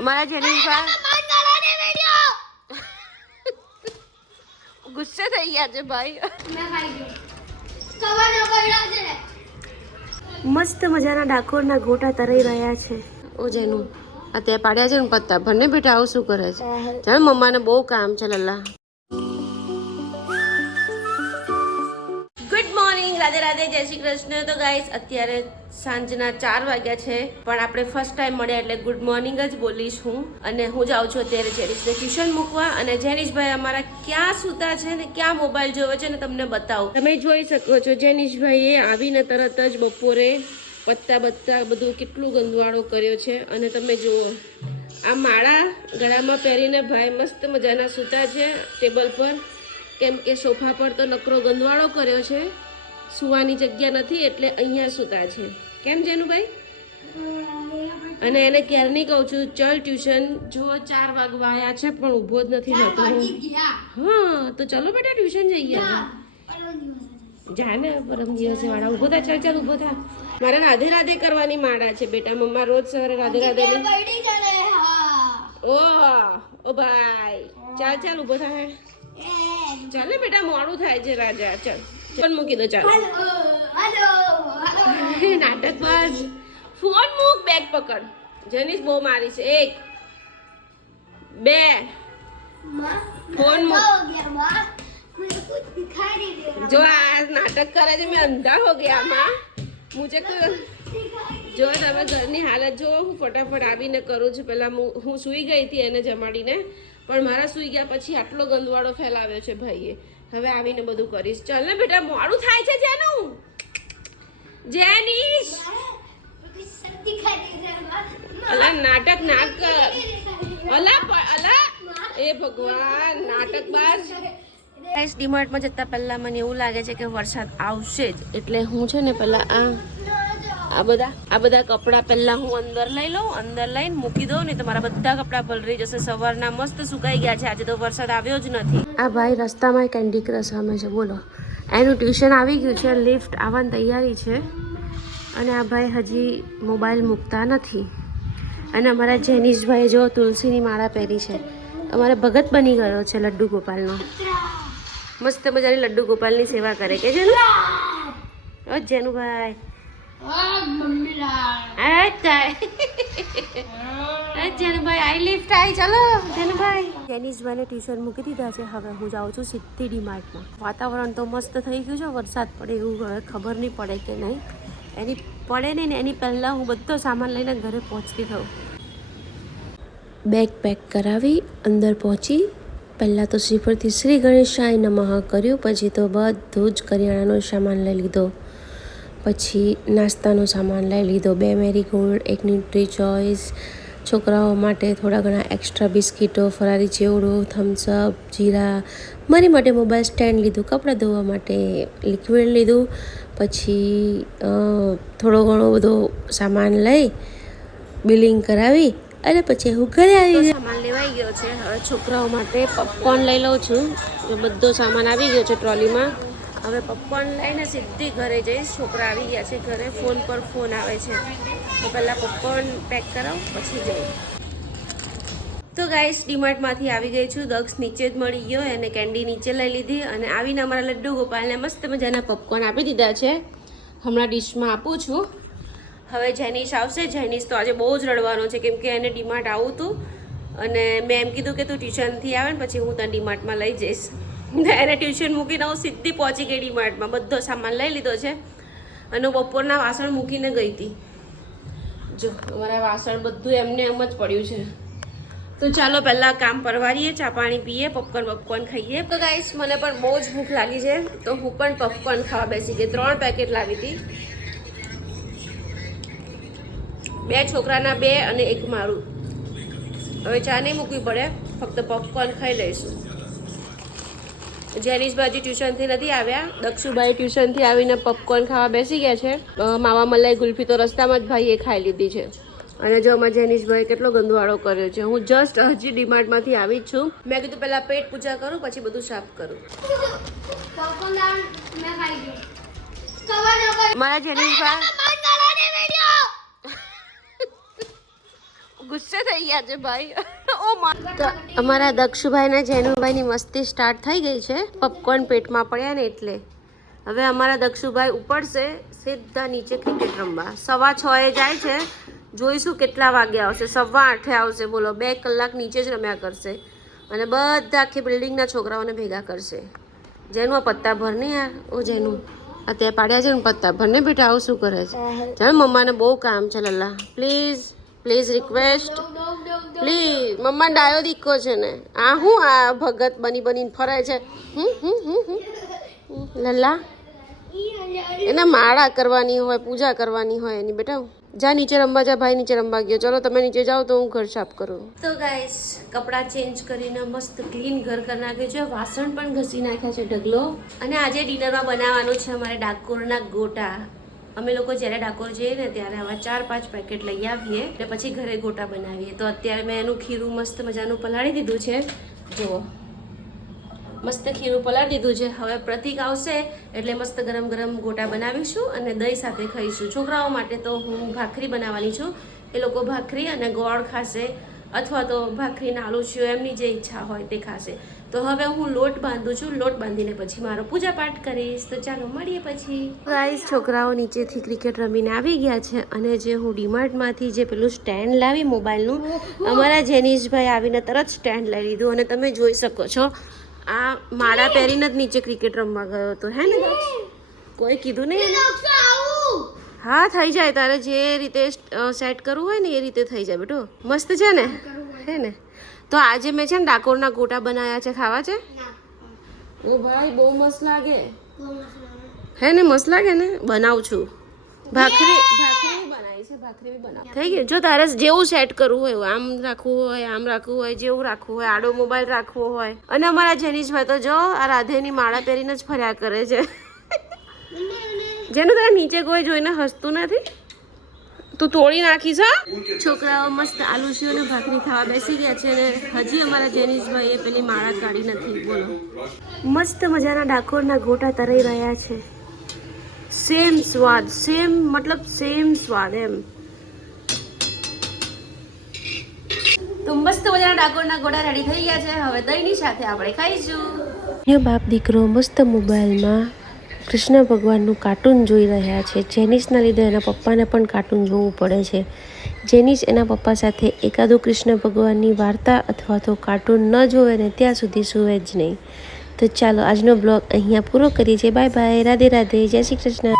અમારા જેનિશભાઈ ગુસ્સે થઈ ગયા છે ભાઈ. મસ્ત મજાના ડાકોરના ગોટા તરાઈ રહ્યા છે. ઓ જેનું અત્યારે પાડ્યા છે ને પત્તા. બંને બેટા આવું શું કરે છે? જાણે મમ્માને બહુ કામ છે લલ્લા. રાધે રાધે, જય શ્રી કૃષ્ણ. તો ગાઈસ અત્યારે સાંજના ચાર વાગ્યા છે, પણ આપણે ફર્સ્ટ ટાઈમ મળ્યા એટલે ગુડ મોર્નિંગ જ બોલીશ હું. અને હું જાઉં છું અત્યારે જેનિશને ટ્યુશન મૂકવા. અને જેનિશભાઈ અમારા ક્યાં સૂતા છે ને ક્યાં મોબાઈલ જોવે છે ને તમને બતાવું. તમે જોઈ શકો છો, જેનિશભાઈએ આવીને તરત જ બપોરે પત્તા બત્તા બધું કેટલું ગંદવાળો કર્યો છે. અને તમે જુઓ, આ માળા ગળામાં પહેરીને ભાઈ મસ્ત મજાના સૂતા છે ટેબલ પર. કેમ કે સોફા પર તો નકરો ગંદવાળો કર્યો છે. સુવાની જગ્યા નથી એટલે અહીંયા સૂતા છે. કેમ જેનુભાઈ? અને એને ક્યારની કહું છું ચલ ટ્યુશન. જો ચાર વાગવા આવ્યા છે પણ ઊભો જ નથી થતો હા તો ચલો બેટા ટ્યુશન જઈએ જા ને પરમ દિવસે વાળા. ઊભો થા ચાલ ચાલ ઊભો થા. મારે રાધે રાધે કરવાની માળા છે બેટા. મમ્મા રોજ સવારે રાધે રાધે ઓ ઓ ભાઈ. ચાલ ચાલ ઊભો થા હે. ચાલ ને બેટા મોડું થાય છે રાજા. ચાલ. ફોન મૂકી દો ચાલો. નાટક બાજ. ફોન મૂક બેગ પકડ. જનીશ બહુ મારી છે. એક બે. ફોન મૂક. જો આ નાટક કરે છે મેં અંધા હો ગયા માં મુજે જો તમે ઘરની હાલત જો હું ફટાફટ આવીને કરું છું. પહેલાં હું હું સૂઈ ગઈ હતી એને જમાડીને. પણ મારા સૂઈ ગયા પછી આટલો ગંદવાડો ફેલાવ્યો છે ભાઈએ. હવે આવીને બધું કરીશ. ચાલ ને બેટા, મોડું થાય છે જેનું. જેનીશ. અલા, નાટક ના કર અલા અલા. એ ભગવાન, નાટક બાર ડીમાર્ટમાં જતા પહેલા મને એવું લાગે છે કે વરસાદ આવશે જ. એટલે હું છે ને પહેલા આ આ બધા આ બધા કપડાં પહેલાં હું અંદર લઈ લઉં, અંદર લઈને મૂકી દઉં ને તો મારા બધા કપડાં પલરી જશે. સવારના મસ્ત સુકાઈ ગયા છે. આજે તો વરસાદ આવ્યો જ નથી. આ ભાઈ રસ્તામાં કેન્ડી ક્રશ રમે છે. બોલો. એનું ટ્યુશન આવી ગયું છે. લિફ્ટ આવવાની તૈયારી છે. અને આ ભાઈ હજી મોબાઈલ મૂકતા નથી. અને અમારા જેનિશભાઈ જો તુલસીની માળા પહેરી છે. અમારે ભગત બની ગયો છે લડ્ડુ ગોપાલનો. મસ્ત મજાની લડ્ડુ ગોપાલની સેવા કરે. કે જેનું ભાઈ જેનિશભાઈને ટ્યુશન મૂકી દીધા છે. હવે હું જાઉં છું સીધી ડીમાર્ટમાં. વાતાવરણ તો મસ્ત થઈ ગયું છે. વરસાદ પડે એવું હવે ખબર નહીં પડે કે નહીં. એની પડે નહીં ને એની પહેલાં હું બધો સામાન લઈને ઘરે પહોંચતી થઉં. બેગ પેક કરાવી અંદર પહોંચી. પહેલાં તો શ્રીફળથી શ્રી ગણેશાય નમઃ કર્યું. પછી તો બધું જ કરિયાણાનો સામાન લઈ લીધો. પછી નાસ્તાનો સામાન લઈ લીધો. બે મેરી ગોલ્ડ એક ન્યુટ્રી ચોઈસ. છોકરાઓ માટે થોડા ઘણા એક્સ્ટ્રા બિસ્કીટો, ફરારી ચેવડો થમ્સઅપ જીરા. મારી માટે મોબાઈલ સ્ટેન્ડ લીધું, કપડાં ધોવા માટે લિક્વિડ લીધું. પછી થોડો ઘણો બધો સામાન લઈ બિલિંગ કરાવી અને પછી હું ઘરે આવી સામાન લેવાઈ ગયો છે. હવે છોકરાઓ માટે પોપકોર્ન લઈ લઉં છું. બધો સામાન આવી ગયો છે ટ્રોલીમાં. હવે પપ્પાને લઈને સીધી ઘરે જઈશ છોકરા આવી ગયા છે ઘરે ફોન પર ફોન આવે છે. તો પહેલાં પપ્પાને પેક કરાવ પછી જઈએ. તો ગાઈસ ડીમાર્ટમાંથી આવી ગઈ છું. દક્ષ નીચે જ મળી ગયો, એને કેન્ડી નીચે લઈ લીધી અને આવીને અમારા લડ્ડુ ગોપાલને મસ્ત મજાના પપકોર્ન આપી દીધા છે. હમણાં ડીશમાં આપું છું. હવે જેનિશ આવશે. જેનિશ તો આજે બહુ જ રડવાનો છે, કેમ કે એને ડીમાર્ટ આવું હતું અને મેં એમ કીધું કે તું ટ્યુશનથી આવે ને પછી હું તને ડીમાર્ટમાં લઈ જઈશ. એને ટ્યુશન મૂકીને હું સીધી પહોંચી ગઈ ડીમાર્ટમાં. બધો સામાન લઈ લીધો છે અને બપોરના વાસણ મૂકીને ગઈ હતી. જો, અમારા વાસણ બધું એમને એમ જ પડ્યું છે. તો ચાલો પહેલાં કામ પરવારીએ, ચા પાણી પીએ પોપકોર્ન પોપકોર્ન ખાઈએ. તો ગાઈસ મને પણ બહુ જ ભૂખ લાગી છે. તો હું પણ પોપકોર્ન ખાવા બેસી ગઈ. ત્રણ પેકેટ લાવી હતી. બે છોકરાના બે અને એક મારું. હવે ચા નહીં મૂકવી પડે. ફક્ત પોપકોર્ન ખાઈ લઈશું. જેનિશભાઈ ટ્યુશનથી નથી આવ્યા. દક્ષુભાઈ ટ્યુશનથી આવીને પોપકોર્ન ખાવા બેસી ગયા છે. માવા મલાઈ ગુલ્ફી તો રસ્તામાં જ ભાઈએ ખાઈ લીધી છે. અને જો અમારા જેનિશભાઈ કેટલો ગંદવાળો કર્યો છે. હું જસ્ટ હજી ડીમાર્ટમાંથી આવી જ છું. મેં કીધું પહેલાં પેટ પૂજા કરું પછી બધું સાફ કરું. મારા જેનીશભાઈ ગુસ્સે થઈ ગયા છે ભાઈ. તો અમારા દક્ષુભાઈ ને જેનુભાઈની મસ્તી સ્ટાર્ટ થઈ ગઈ છે. પપકોર્ન પેટમાં પડ્યા ને એટલે. હવે અમારા દક્ષુભાઈ ઉપડશે સીધા નીચે ક્રિકેટ રમવા. સવા છ એ જાય છે. જોઈશું કેટલા વાગે આવશે. સવા આઠે આવશે. બોલો બે કલાક નીચે જ રમ્યા કરશે. અને બધા આખી બિલ્ડિંગના છોકરાઓને ભેગા કરશે. જેનું આ પત્તા ભરને યાર ઓ જેનું અત્યારે પાડ્યા છે ને પત્તા ભરને બેટા આવું શું કરે છે? ચાલ મમ્માને બહુ કામ છે લલ્લા. પ્લીઝ પ્લીઝ રિક્વેસ્ટ પ્લીઝ મમ્મા ડાયો દીકો છે ને. આ હું આ ભગત બની બનીને ફરે છે. લલ્લા. એને માળા કરવાની હોય, પૂજા કરવાની હોય એની બેટા. જા નીચે રમવા જા, ભાઈ નીચે રમવા ગયો. ચલો, તમે નીચે જાઓ તો હું ઘર સાફ કરું. તો ગાઈસ કપડાં ચેન્જ કરીને મસ્ત ક્લીન ઘર કરી નાખ્યું છે. વાસણ પણ ઘસી નાખ્યા છે ઢગલો. અને આજે ડિનરમાં બનાવવાનું છે અમારે ડાકોરના ગોટા. અમે લોકો જ્યારે ડાકોર જઈએ ને ત્યારે આવા ચાર, પાંચ પેકેટ લઈ આવીએ અને પછી ઘરે ગોટા બનાવીએ. તો અત્યારે મેં એનું ખીરું મસ્ત મજાનું પલાળી દીધું છે. જુઓ. મસ્ત ખીરું પલાળી દીધું છે. હવે પ્રતિક આવશે એટલે મસ્ત ગરમ ગરમ ગોટા બનાવીશું અને દહીં સાથે ખાઈશું. છોકરાઓ માટે તો હું ભાખરી બનાવવાની છું. એ લોકો ભાખરી અને ગોળ ખાશે. અથવા તો ભાખરીના આલુ એમની જે ઈચ્છા હોય તે ખાશે. તો હવે હું લોટ બાંધું છું લોટ બાંધીને પછી મારો પૂજા પાઠ કરીશ. તો ચાલો મળીએ પછી. ગાઈસ છોકરાઓ નીચેથી ક્રિકેટ રમીને આવી ગયા છે અને જે હું ડીમાર્ટમાંથી જે પેલું સ્ટેન્ડ લાવી મોબાઈલનું અમારા જેનીશભાઈ આવીને તરત સ્ટેન્ડ લઈ લીધું અને તમે જોઈ શકો છો આ માળા પહેરીને જ નીચે ક્રિકેટ રમવા ગયો હતો. હે ને કોઈ કીધું નહીં? હા થઈ જાય. તારે જે રીતે સેટ કરવું હોય ને એ રીતે થઈ જાય બેટો. મસ્ત છે ને? હે ને? તો આજે મેં છે ને ડાકોરના ગોટા બનાવ્યા છે. ખાવા છે? ઓ ભાઈ બહુ મસ્ત લાગે. હે ને મસ્ત લાગે ને? બનાવું છું. ભાખરી ભાખરી બનાવી છે ભાખરી બનાવ. થઈ ગયું? જો તારે જેવું સેટ કરવું હોય આમ રાખવું હોય આમ રાખવું હોય જેવું રાખવું હોય આડો મોબાઈલ રાખવો હોય. અને અમારા જેનીશભાઈ તો જો આ રાધેની માળા પહેરીને જ ફર્યા કરે છે. જેનું તારા નીચે કોઈ જોઈને હસતું નથી? તું તોડી નાખીશ હા? છોકરાઓ મસ્ત આલુ છે અને ભાખરી ખાવા બેસી ગયા છે અને હજી અમારા જેનીશભાઈએ પેલી માળા કાઢી નથી બોલો. મસ્ત મજાના ડાકોરના ગોટા તરાઈ રહ્યા છે. સેમ સ્વાદ સેમ મતલબ સેમ સ્વાદ એમ. તો મસ્ત મજાના ડાકોરના ગોટા રેડી થઈ ગયા છે. હવે દહીંની સાથે આપણે ખાઈશું. યો બાપ દીકરો મસ્ત મોબાઈલમાં કૃષ્ણ ભગવાનનું કાર્ટૂન જોઈ રહ્યા છે. જેનિસના લીધે એના પપ્પાને પણ કાર્ટૂન જોવું પડે છે. જેનિસ એના પપ્પા સાથે એકાદો કૃષ્ણ ભગવાનની વાર્તા અથવા તો કાર્ટૂન ન જોવે ને ત્યાં સુધી સુવે જ નહીં. તો ચાલો આજનો બ્લોગ અહીંયા પૂરો કરીએ છીએ. Bye bye. રાધે રાધે. જય શ્રી કૃષ્ણ.